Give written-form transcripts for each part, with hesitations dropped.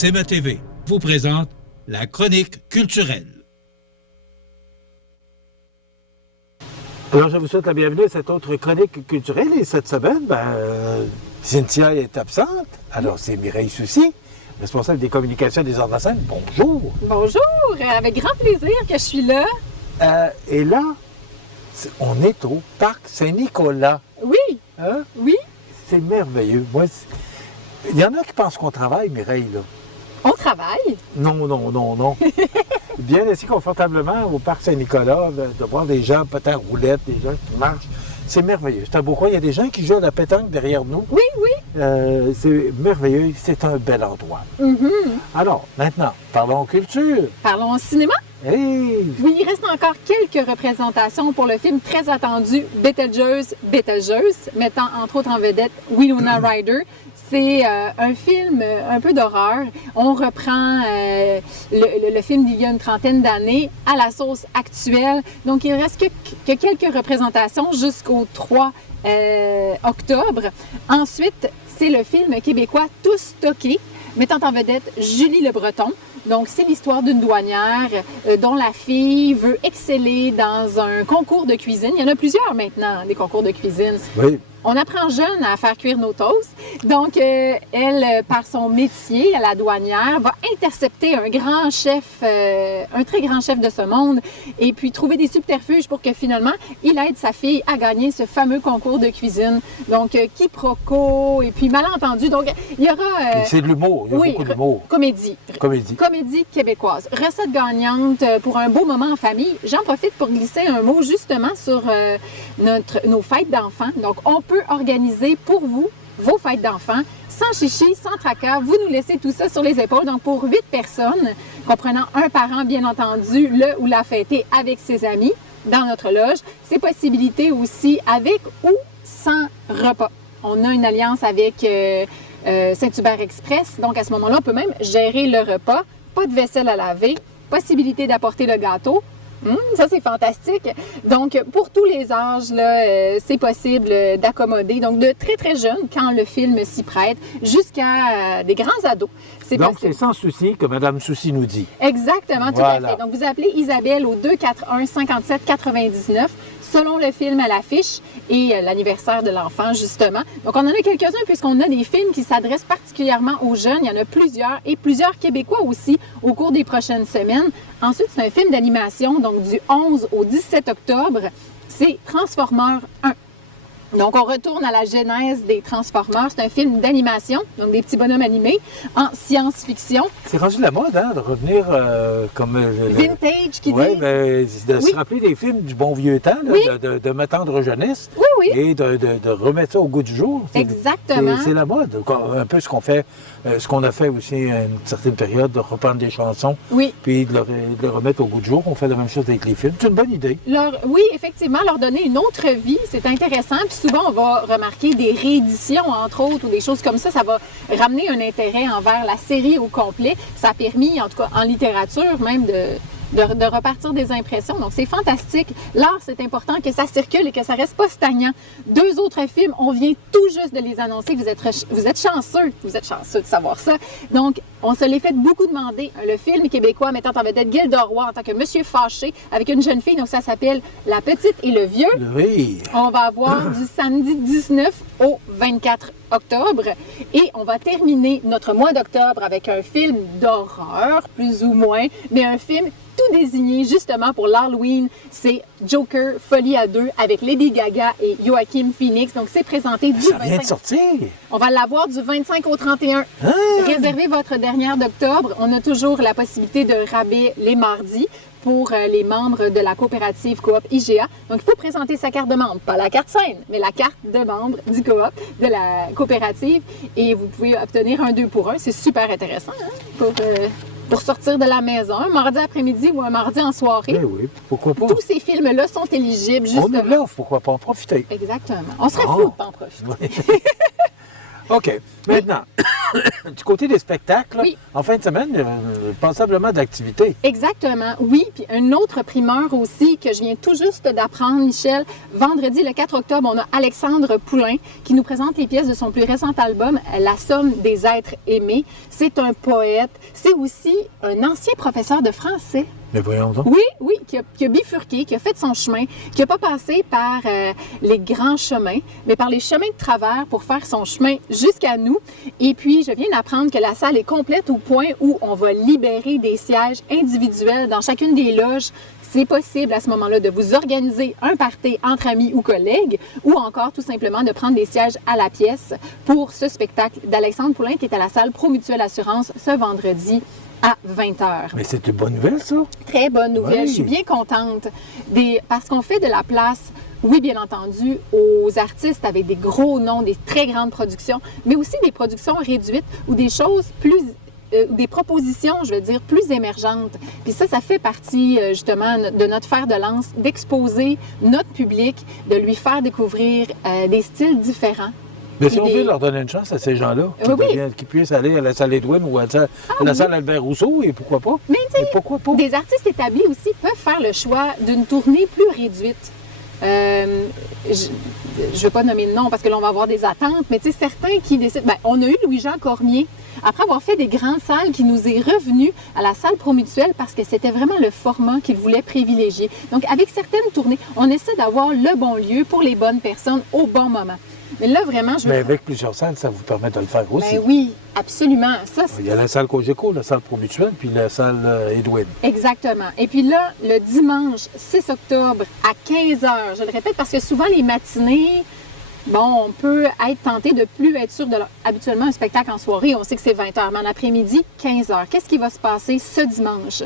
C'est ma TV vous présente la chronique culturelle. Alors, je vous souhaite la bienvenue à cette autre chronique culturelle. Et cette semaine, Cynthia est absente. Alors, c'est Mireille Soucy, responsable des communications des arts de la scène. Bonjour! Bonjour! Avec grand plaisir que je suis là. Et là, on est au Parc Saint-Nicolas. Oui! Hein? Oui! C'est merveilleux. Moi, il y en a qui pensent qu'on travaille, Mireille, là. On travaille? Non. Bien assis confortablement au Parc Saint-Nicolas, de voir des gens peut-être en roulette, des gens qui marchent. C'est merveilleux. C'est un beau coin. Il y a des gens qui jouent à la pétanque derrière nous. Oui. C'est merveilleux. C'est un bel endroit. Alors, maintenant, parlons culture. Parlons cinéma? Hey! Oui, il reste encore quelques représentations pour le film très attendu Betelgeuse, mettant entre autres en vedette Winona Ryder. C'est un film un peu d'horreur. On reprend le film d'il y a une trentaine d'années à la sauce actuelle. Donc, il ne reste que quelques représentations jusqu'au 3 octobre. Ensuite, c'est le film québécois Tout stocké, mettant en vedette Julie Le Breton. Donc, c'est l'histoire d'une douanière dont la fille veut exceller dans un concours de cuisine. Il y en a plusieurs maintenant, des concours de cuisine. Oui. On apprend jeune à faire cuire nos toasts. Donc, elle, par son métier, la douanière, va intercepter un grand chef, un très grand chef de ce monde, et puis trouver des subterfuges pour que finalement, il aide sa fille à gagner ce fameux concours de cuisine. Donc, quiproquo, et puis malentendu. Donc, il y aura... c'est de l'humour. Il y a beaucoup d'humour. Comédie. Comédie québécoise. Recette gagnante pour un beau moment en famille. J'en profite pour glisser un mot justement sur nos fêtes d'enfants. Donc, on peut organiser pour vous vos fêtes d'enfants sans chichi, sans tracas. Vous nous laissez tout ça sur les épaules. Donc, pour 8 personnes, comprenant un parent, bien entendu, le ou la fêter avec ses amis dans notre loge. C'est possibilité aussi avec ou sans repas. On a une alliance avec Saint-Hubert Express. Donc, à ce moment-là, on peut même gérer le repas. Pas de vaisselle à laver. Possibilité d'apporter le gâteau. Ça, c'est fantastique. Donc, pour tous les âges, là, c'est possible d'accommoder. Donc, de très, très jeunes, quand le film s'y prête, jusqu'à des grands ados. Donc, c'est sans souci que Mme Soucy nous dit. Exactement, tout à fait. Donc, vous appelez Isabelle au 241-57-99, selon le film à l'affiche et l'anniversaire de l'enfant, justement. Donc, on en a quelques-uns puisqu'on a des films qui s'adressent particulièrement aux jeunes. Il y en a plusieurs, et plusieurs Québécois aussi, au cours des prochaines semaines. Ensuite, c'est un film d'animation, donc du 11 au 17 octobre. C'est Transformers 1. Donc, on retourne à la genèse des Transformers. C'est un film d'animation, donc des petits bonhommes animés, en science-fiction. C'est rendu la mode, hein, de revenir comme... Vintage, qui dit... Oui, mais de se rappeler des films du bon vieux temps, là, de m'attendre jeunesse. Oui. Et de remettre ça au goût du jour. Exactement. C'est la mode. Un peu ce qu'on fait, ce qu'on a fait aussi à une certaine période, de reprendre des chansons, puis de le remettre au goût du jour. On fait la même chose avec les films. C'est une bonne idée. Oui, effectivement, leur donner une autre vie, c'est intéressant. Puis souvent, on va remarquer des rééditions, entre autres, ou des choses comme ça. Ça va ramener un intérêt envers la série au complet. Ça a permis, en tout cas en littérature, même de repartir des impressions. Donc, c'est fantastique. L'art, c'est important que ça circule et que ça reste pas stagnant. 2 autres films, on vient tout juste de les annoncer. Vous êtes chanceux. Vous êtes chanceux de savoir ça. Donc, on se l'est fait beaucoup demander. Le film québécois mettant en vedette Gilda Roy en tant que monsieur fâché avec une jeune fille. Donc, ça s'appelle La petite et le vieux. Oui. On va avoir du samedi 19 au 24 octobre. Et on va terminer notre mois d'octobre avec un film d'horreur, plus ou moins, mais un film tout désigné justement pour l'Halloween. C'est Joker, Folie à 2 avec Lady Gaga et Joaquin Phoenix. Donc, c'est présenté du 25... Ça vient de sortir! On va l'avoir du 25 au 31. Réservez votre dernière d'octobre. On a toujours la possibilité de rabais les mardis pour les membres de la coopérative Coop IGA. Donc, il faut présenter sa carte de membre, pas la carte scène, mais la carte de membre du Coop, de la coopérative. Et vous pouvez obtenir un 2 pour 1. C'est super intéressant pour sortir de la maison, un mardi après-midi ou un mardi en soirée. Oui, pourquoi pas. Tous ces films-là sont éligibles, justement. On nous l'offre, pourquoi pas en profiter? Exactement. On serait fous de pas en profiter. OK. Maintenant, du côté des spectacles, Oui. en fin de semaine, passablement d'activités. Exactement, oui. Puis une autre primeur aussi que je viens tout juste d'apprendre, Michel. Vendredi, le 4 octobre, on a Alexandre Poulain qui nous présente les pièces de son plus récent album, La somme des êtres aimés. C'est un poète. C'est aussi un ancien professeur de français. Mais voyons donc. Oui, qui a bifurqué, qui a fait son chemin, qui n'a pas passé par les grands chemins, mais par les chemins de travers pour faire son chemin jusqu'à nous. Et puis, je viens d'apprendre que la salle est complète au point où on va libérer des sièges individuels dans chacune des loges. C'est possible à ce moment-là de vous organiser un party entre amis ou collègues ou encore tout simplement de prendre des sièges à la pièce pour ce spectacle d'Alexandre Poulain qui est à la salle Promutuelle Assurance ce vendredi à 20h. Mais c'est une bonne nouvelle, ça? Très bonne nouvelle. Oui. Je suis bien contente parce qu'on fait de la place, oui, bien entendu, aux artistes avec des gros noms, des très grandes productions, mais aussi des productions réduites ou des choses plus des propositions, je veux dire, plus émergentes. Puis ça fait partie justement de notre fer de lance, d'exposer notre public, de lui faire découvrir des styles différents. Mais si on veut leur donner une chance à ces gens-là, qui puissent aller à la salle Edwin ou à la salle Albert Rousseau, et pourquoi pas? Mais tu sais, pourquoi pas? Des artistes établis aussi peuvent faire le choix d'une tournée plus réduite. Je ne veux pas nommer de nom parce que là, on va avoir des attentes, mais tu sais, certains qui décident... Bien, on a eu Louis-Jean Cormier, après avoir fait des grandes salles, qui nous est revenu à la salle Promutuelle parce que c'était vraiment le format qu'il voulait privilégier. Donc, avec certaines tournées, on essaie d'avoir le bon lieu pour les bonnes personnes au bon moment. Mais là, vraiment, je veux... Mais avec plusieurs salles, ça vous permet de le faire aussi. Ben oui, absolument. Ça, il y a la salle Cogeco, la salle Promutuelle, puis la salle Edwin. Exactement. Et puis là, le dimanche 6 octobre à 15h, je le répète parce que souvent les matinées, bon, on peut être tenté de plus être sûr de habituellement un spectacle en soirée, on sait que c'est 20h, mais en après-midi, 15h. Qu'est-ce qui va se passer ce dimanche?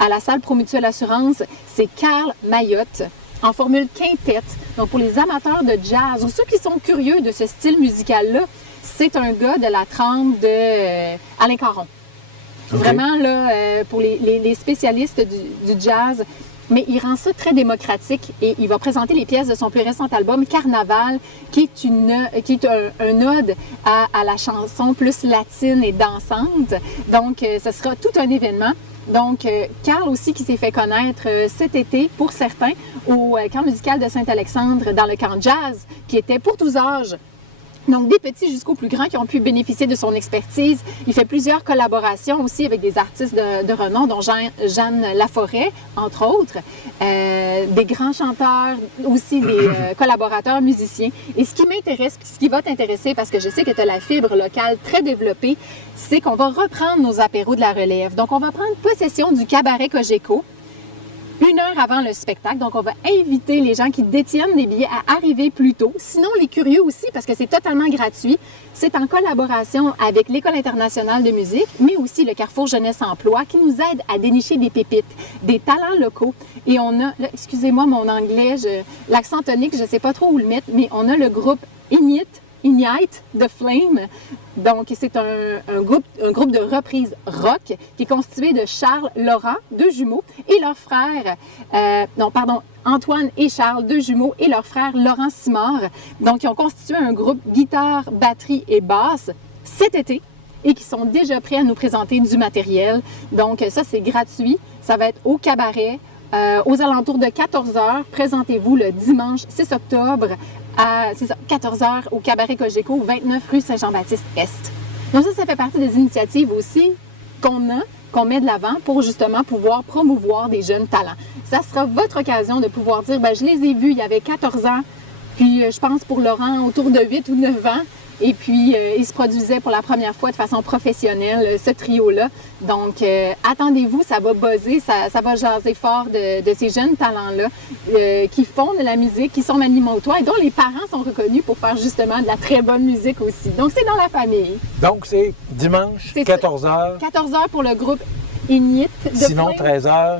À la salle Promutuelle Assurance, c'est Carl Mayotte en formule quintette. Donc, pour les amateurs de jazz ou ceux qui sont curieux de ce style musical-là, c'est un gars de la trempe de Alain Caron. Okay. Vraiment, là, pour les spécialistes du jazz, mais il rend ça très démocratique et il va présenter les pièces de son plus récent album, Carnaval, qui est un ode à la chanson plus latine et dansante. Donc, ce sera tout un événement. Donc, Carl aussi qui s'est fait connaître cet été, pour certains, au camp musical de Saint-Alexandre, dans le camp jazz, qui était pour tous âges. Donc, des petits jusqu'aux plus grands qui ont pu bénéficier de son expertise. Il fait plusieurs collaborations aussi avec des artistes de renom, dont Jeanne Laforêt, entre autres. Des grands chanteurs, aussi des collaborateurs musiciens. Et ce qui m'intéresse, ce qui va t'intéresser, parce que je sais que tu as la fibre locale très développée, c'est qu'on va reprendre nos apéros de la relève. Donc, on va prendre possession du cabaret Cogeco 1 heure avant le spectacle. Donc, on va inviter les gens qui détiennent des billets à arriver plus tôt. Sinon, les curieux aussi, parce que c'est totalement gratuit. C'est en collaboration avec l'École internationale de musique, mais aussi le Carrefour Jeunesse Emploi, qui nous aide à dénicher des pépites, des talents locaux. Et on a, là, excusez-moi mon anglais, l'accent tonique, je ne sais pas trop où le mettre, mais on a le groupe Ignite the Flame. Donc, c'est un groupe de reprise rock qui est constitué de Charles Laurent, 2 jumeaux, et leur frère, Antoine et Charles, 2 jumeaux, et leur frère Laurent Simard. Donc, ils ont constitué un groupe guitare, batterie et basse cet été et qui sont déjà prêts à nous présenter du matériel. Donc, ça, c'est gratuit. Ça va être au cabaret. Aux alentours de 14h, présentez-vous le dimanche 6 octobre à 14h au Cabaret Cogeco, 29 rue Saint-Jean-Baptiste-Est. Donc ça fait partie des initiatives aussi qu'on met de l'avant pour justement pouvoir promouvoir des jeunes talents. Ça sera votre occasion de pouvoir dire, je les ai vus, il y avait 14 ans, puis je pense pour Laurent autour de 8 ou 9 ans. Et puis, il se produisait pour la première fois de façon professionnelle, ce trio-là. Donc, attendez-vous, ça va buzzer, ça va jaser fort de ces jeunes talents-là qui font de la musique, qui sont manimontois et dont les parents sont reconnus pour faire justement de la très bonne musique aussi. Donc, c'est dans la famille. Donc, c'est dimanche, 14h. 14h pour le groupe Ignite. Sinon, 13h.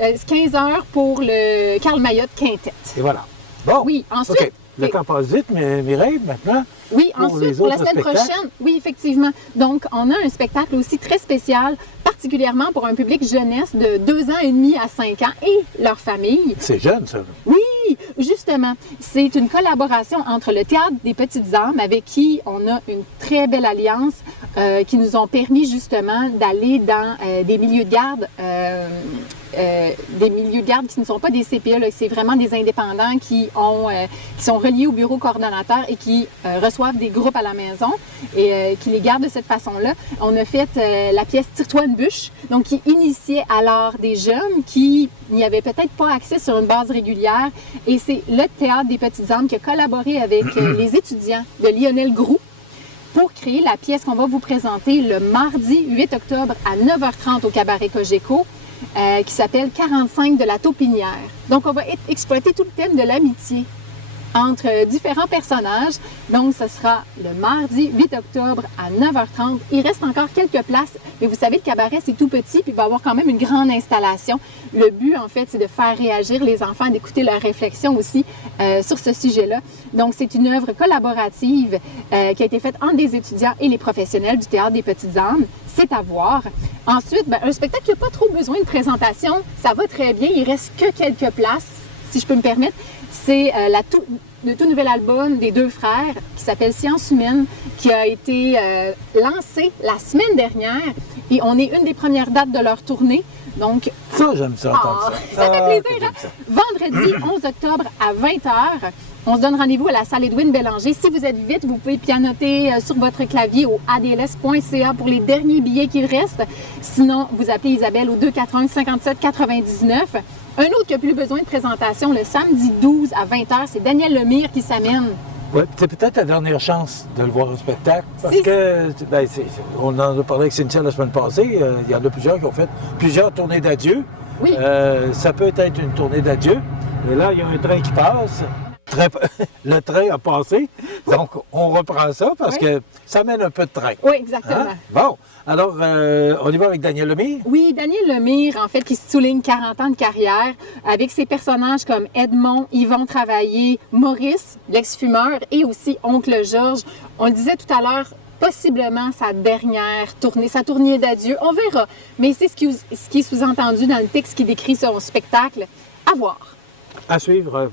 15h pour le Carl Mayotte Quintette. Et voilà. Bon. Oui, ensuite... Okay. Le temps passe vite, mais Mireille, maintenant, oui, ensuite, pour la semaine prochaine, oui, effectivement. Donc, on a un spectacle aussi très spécial, particulièrement pour un public jeunesse de 2 ans et demi à 5 ans et leur famille. C'est jeune, ça. Oui, Oui, justement, c'est une collaboration entre le Théâtre des Petites Âmes, avec qui on a une très belle alliance, qui nous ont permis justement d'aller dans des milieux de garde, qui ne sont pas des CPE, là, c'est vraiment des indépendants qui sont reliés au bureau coordonnateur et qui reçoivent des groupes à la maison et qui les gardent de cette façon-là. On a fait la pièce Tire-toi une bûche, donc qui initiait alors des jeunes qui n'y avaient peut-être pas accès sur une base régulière. Et c'est le Théâtre des Petites Âmes qui a collaboré avec les étudiants de Lionel Groux pour créer la pièce qu'on va vous présenter le mardi 8 octobre à 9h30 au Cabaret Cogeco, qui s'appelle 45 de la Taupinière. Donc, on va exploiter tout le thème de l'amitié entre différents personnages. Donc, ce sera le mardi 8 octobre à 9h30. Il reste encore quelques places, mais vous savez, le cabaret, c'est tout petit, puis il va y avoir quand même une grande installation. Le but, en fait, c'est de faire réagir les enfants, d'écouter leurs réflexions aussi sur ce sujet-là. Donc, c'est une œuvre collaborative qui a été faite entre des étudiants et les professionnels du Théâtre des Petites Âmes. C'est à voir. Ensuite, un spectacle qui n'a pas trop besoin de présentation. Ça va très bien. Il reste que quelques places, si je peux me permettre. C'est le tout nouvel album des deux frères qui s'appelle Science humaine, qui a été lancé la semaine dernière. Et on est une des premières dates de leur tournée. Donc, Ça, j'aime ça, entendre ça. Ça fait plaisir. J'aime Hein? ça. Vendredi 11 octobre à 20h, on se donne rendez-vous à la salle Edwin Bélanger. Si vous êtes vite, vous pouvez pianoter sur votre clavier au adls.ca pour les derniers billets qu'il reste. Sinon, vous appelez Isabelle au 241 57 99. Un autre qui n'a plus besoin de présentation, le samedi 12 à 20h, c'est Daniel Lemire qui s'amène. Oui, c'est peut-être ta dernière chance de le voir au spectacle. Parce Si. que, on en a parlé avec Cynthia la semaine passée, il y en a plusieurs qui ont fait plusieurs tournées d'adieu. Oui. Ça peut être une tournée d'adieu. Et là, il y a un train qui passe. Le train a passé. Donc, on reprend ça parce que ça mène un peu de train. Oui, exactement. Hein? Bon. Alors, on y va avec Daniel Lemire. Oui, Daniel Lemire, en fait, qui souligne 40 ans de carrière avec ses personnages comme Edmond, Yvon Travaillé, Maurice, l'ex-fumeur et aussi Oncle Georges. On le disait tout à l'heure, possiblement sa dernière tournée, sa tournée d'adieu. On verra. Mais c'est ce qui est sous-entendu dans le texte qui décrit son spectacle. À voir. À suivre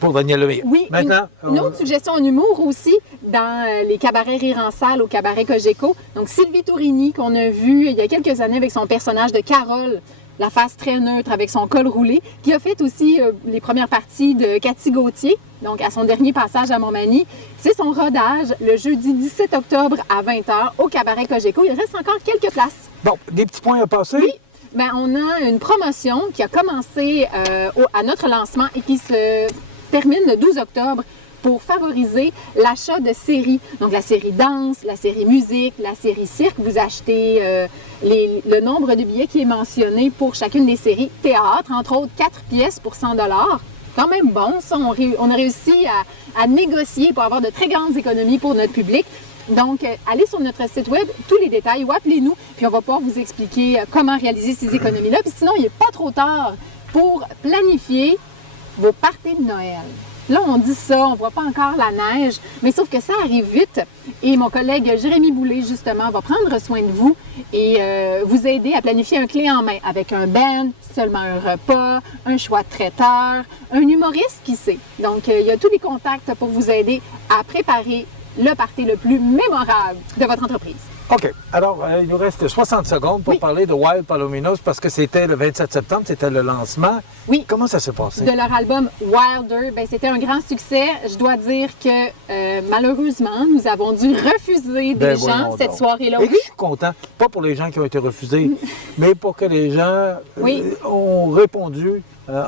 pour Daniel Lemire. Oui, Maintenant, une autre suggestion en humour aussi dans les cabarets rire en salle au cabaret Cogeco. Donc, Sylvie Tourigny, qu'on a vu il y a quelques années avec son personnage de Carole, la face très neutre avec son col roulé, qui a fait aussi les premières parties de Cathy Gauthier, donc à son dernier passage à Montmagny. C'est son rodage le jeudi 17 octobre à 20h au cabaret Cogeco. Il reste encore quelques places. bon, des petits points à passer. Oui. Bien, on a une promotion qui a commencé à notre lancement et qui se termine le 12 octobre pour favoriser l'achat de séries. Donc, la série danse, la série musique, la série cirque. Vous achetez le nombre de billets qui est mentionné pour chacune des séries. Théâtre, entre autres, 4 pièces pour 100 $. Quand même bon, ça. On a réussi à négocier pour avoir de très grandes économies pour notre public. Donc, allez sur notre site web, tous les détails, ou appelez-nous, puis on va pouvoir vous expliquer comment réaliser ces économies-là. Puis sinon, il n'est pas trop tard pour planifier vos parties de Noël. Là, on dit ça, on ne voit pas encore la neige, mais sauf que ça arrive vite. Et mon collègue Jérémy Boulay, justement, va prendre soin de vous et vous aider à planifier un clé en main avec un band, seulement un repas, un choix de traiteur, un humoriste, qui sait. Donc, il y a tous les contacts pour vous aider à préparer le party le plus mémorable de votre entreprise. OK. Alors, il nous reste 60 secondes pour parler de Wild Palominos parce que c'était le 27 septembre, c'était le lancement. Oui. Comment ça s'est passé? De leur album Wilder, ben, c'était un grand succès. Je dois dire que malheureusement, nous avons dû refuser des gens voyons cette donc. soirée-là. Et Oui. je suis content, pas pour les gens qui ont été refusés, mais pour que les gens Oui. ont répondu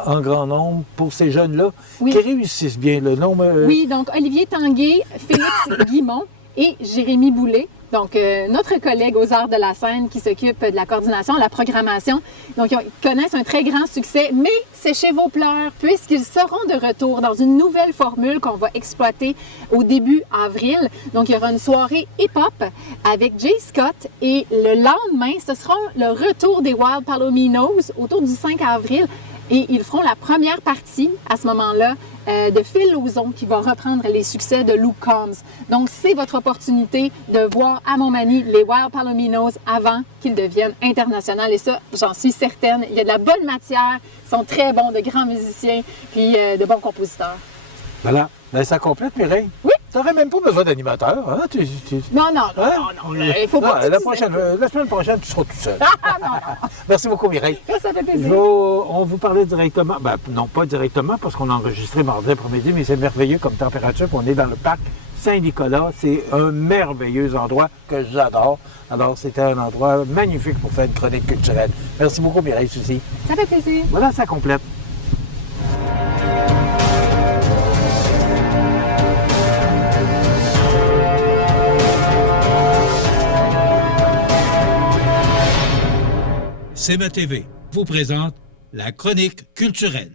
en grand nombre pour ces jeunes-là Oui. qui réussissent bien. Le nombre. Oui, donc Olivier Tanguay, Félix Guimont et Jérémy Boulay. Donc, notre collègue aux arts de la scène qui s'occupe de la coordination, de la programmation. Donc, ils connaissent un très grand succès, mais séchez vos pleurs puisqu'ils seront de retour dans une nouvelle formule qu'on va exploiter au début avril. Donc, il y aura une soirée hip-hop avec Jay Scott et le lendemain, ce sera le retour des Wild Palominos autour du 5 avril Et ils feront la première partie, à ce moment-là, de Phil Lauzon, qui va reprendre les succès de Luke Combs. Donc, c'est votre opportunité de voir à Montmagny les Wild Palominos avant qu'ils deviennent internationaux. Et ça, j'en suis certaine. Il y a de la bonne matière, ils sont très bons, de grands musiciens, puis de bons compositeurs. Voilà. Ben, ça complète, Mireille. Oui. Tu n'aurais même pas besoin d'animateur. Hein? Non, Hein? il faut pas. La semaine prochaine, tu seras tout seul. Non. Merci beaucoup, Mireille. Ça fait plaisir. On vous parlait directement, ben, non pas directement parce qu'on a enregistré mardi après-midi, mais c'est merveilleux comme température. On est dans le parc Saint-Nicolas. C'est un merveilleux endroit que j'adore. Alors, c'était un endroit magnifique pour faire une chronique culturelle. Merci beaucoup, Mireille Soucy. Ça fait plaisir. Voilà, ça complète. CMA TV vous présente la chronique culturelle.